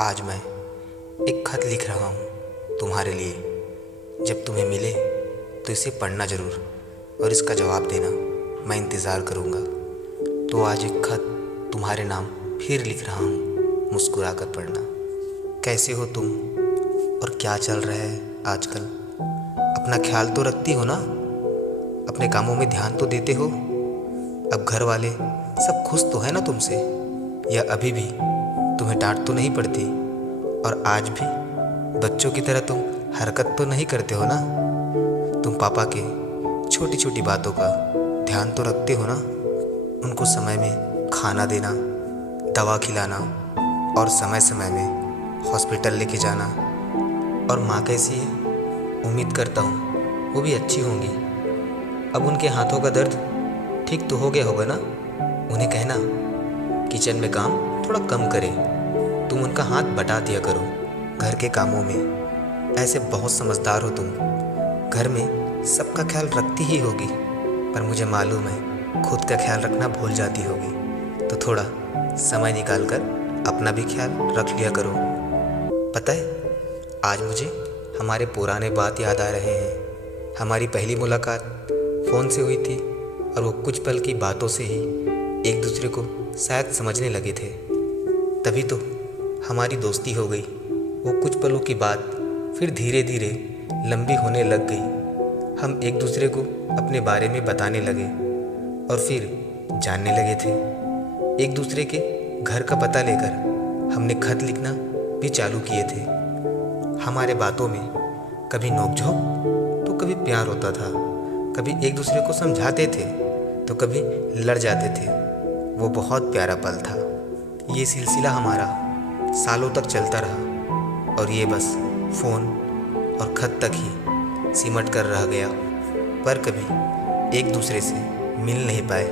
आज मैं एक खत लिख रहा हूँ तुम्हारे लिए। जब तुम्हें मिले तो इसे पढ़ना ज़रूर और इसका जवाब देना मैं इंतज़ार करूँगा। तो आज एक खत तुम्हारे नाम फिर लिख रहा हूँ, मुस्कुरा कर पढ़ना। कैसे हो तुम और क्या चल रहा है आजकल? अपना ख्याल तो रखती हो ना? अपने कामों में ध्यान तो देते हो? अब घर वाले सब खुश तो है ना तुमसे? या अभी भी तुम्हें डांट तो नहीं पड़ती? और आज भी बच्चों की तरह तुम हरकत तो नहीं करते हो ना? तुम पापा के छोटी छोटी बातों का ध्यान तो रखते हो ना? उनको समय में खाना देना, दवा खिलाना और समय समय में हॉस्पिटल लेके जाना। और माँ कैसी है? उम्मीद करता हूँ वो भी अच्छी होंगी। अब उनके हाथों का दर्द ठीक तो हो गया होगा ना? उन्हें कहना किचन में काम थोड़ा कम करें, तुम उनका हाथ बटा दिया करो घर के कामों में। ऐसे बहुत समझदार हो तुम, घर में सबका ख्याल रखती ही होगी, पर मुझे मालूम है खुद का ख्याल रखना भूल जाती होगी। तो थोड़ा समय निकाल कर अपना भी ख्याल रख लिया करो। पता है आज मुझे हमारे पुराने बात याद आ रहे हैं। हमारी पहली मुलाकात फ़ोन से हुई थी और वो कुछ पल की बातों से ही एक दूसरे को शायद समझने लगे थे। तभी तो हमारी दोस्ती हो गई। वो कुछ पलों की बात फिर धीरे धीरे लंबी होने लग गई। हम एक दूसरे को अपने बारे में बताने लगे और फिर जानने लगे थे। एक दूसरे के घर का पता लेकर हमने खत लिखना भी चालू किए थे। हमारे बातों में कभी नोकझोंक तो कभी प्यार होता था, कभी एक दूसरे को समझाते थे तो कभी लड़ जाते थे। वो बहुत प्यारा पल था। ये सिलसिला हमारा सालों तक चलता रहा और ये बस फ़ोन और खत तक ही सिमट कर रह गया। पर कभी एक दूसरे से मिल नहीं पाए,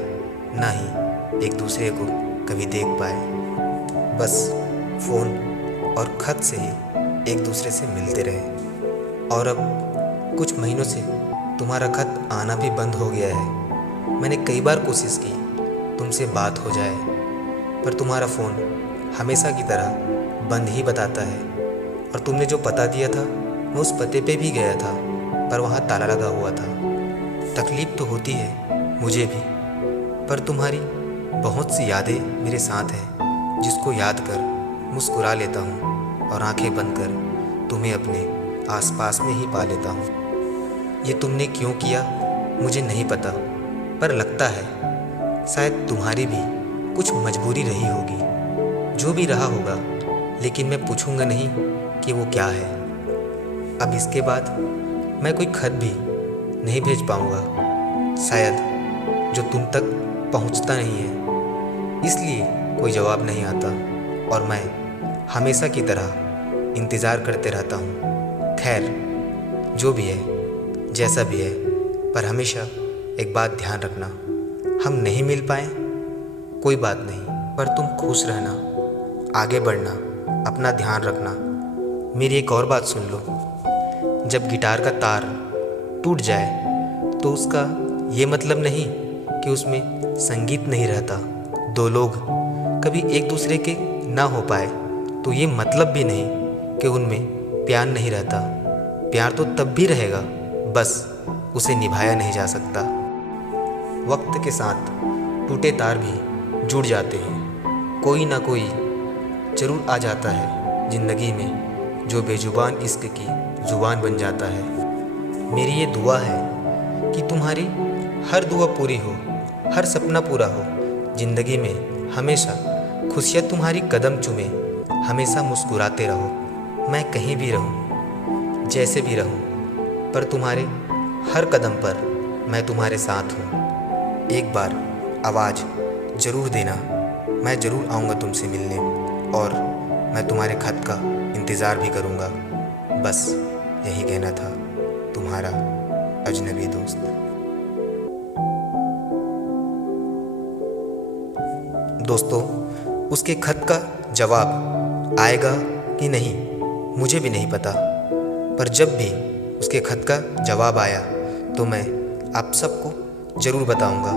ना ही एक दूसरे को कभी देख पाए। बस फ़ोन और ख़त से ही एक दूसरे से मिलते रहे। और अब कुछ महीनों से तुम्हारा खत आना भी बंद हो गया है। मैंने कई बार कोशिश की तुमसे बात हो जाए, पर तुम्हारा फ़ोन हमेशा की तरह बंद ही बताता है। और तुमने जो पता दिया था मैं उस पते पे भी गया था, पर वहाँ ताला लगा हुआ था। तकलीफ़ तो होती है मुझे भी, पर तुम्हारी बहुत सी यादें मेरे साथ हैं, जिसको याद कर मुस्कुरा लेता हूँ और आंखें बंद कर तुम्हें अपने आसपास में ही पा लेता हूँ। ये तुमने क्यों किया मुझे नहीं पता, पर लगता है शायद तुम्हारी भी कुछ मजबूरी रही होगी। जो भी रहा होगा, लेकिन मैं पूछूंगा नहीं कि वो क्या है। अब इसके बाद मैं कोई खत भी नहीं भेज पाऊंगा, शायद जो तुम तक पहुंचता नहीं है, इसलिए कोई जवाब नहीं आता और मैं हमेशा की तरह इंतज़ार करते रहता हूँ। खैर जो भी है, जैसा भी है, पर हमेशा एक बात ध्यान रखना, हम नहीं मिल पाए कोई बात नहीं, पर तुम खुश रहना, आगे बढ़ना, अपना ध्यान रखना। मेरी एक और बात सुन लो, जब गिटार का तार टूट जाए तो उसका ये मतलब नहीं कि उसमें संगीत नहीं रहता। दो लोग कभी एक दूसरे के ना हो पाए तो ये मतलब भी नहीं कि उनमें प्यार नहीं रहता। प्यार तो तब भी रहेगा, बस उसे निभाया नहीं जा सकता। वक्त के साथ टूटे तार भी जुड़ जाते हैं। कोई ना कोई ज़रूर आ जाता है ज़िंदगी में जो बेजुबान इश्क की ज़ुबान बन जाता है। मेरी ये दुआ है कि तुम्हारी हर दुआ पूरी हो, हर सपना पूरा हो। ज़िंदगी में हमेशा खुशियाँ तुम्हारी कदम चूमे, हमेशा मुस्कुराते रहो। मैं कहीं भी रहूँ, जैसे भी रहूँ, पर तुम्हारे हर कदम पर मैं तुम्हारे साथ हूँ। एक बार आवाज़ ज़रूर देना, मैं ज़रूर आऊँगा तुमसे मिलने और मैं तुम्हारे खत का इंतज़ार भी करूँगा। बस यही कहना था, तुम्हारा अजनबी दोस्त। दोस्तों, उसके खत का जवाब आएगा कि नहीं मुझे भी नहीं पता, पर जब भी उसके खत का जवाब आया तो मैं आप सबको ज़रूर बताऊंगा।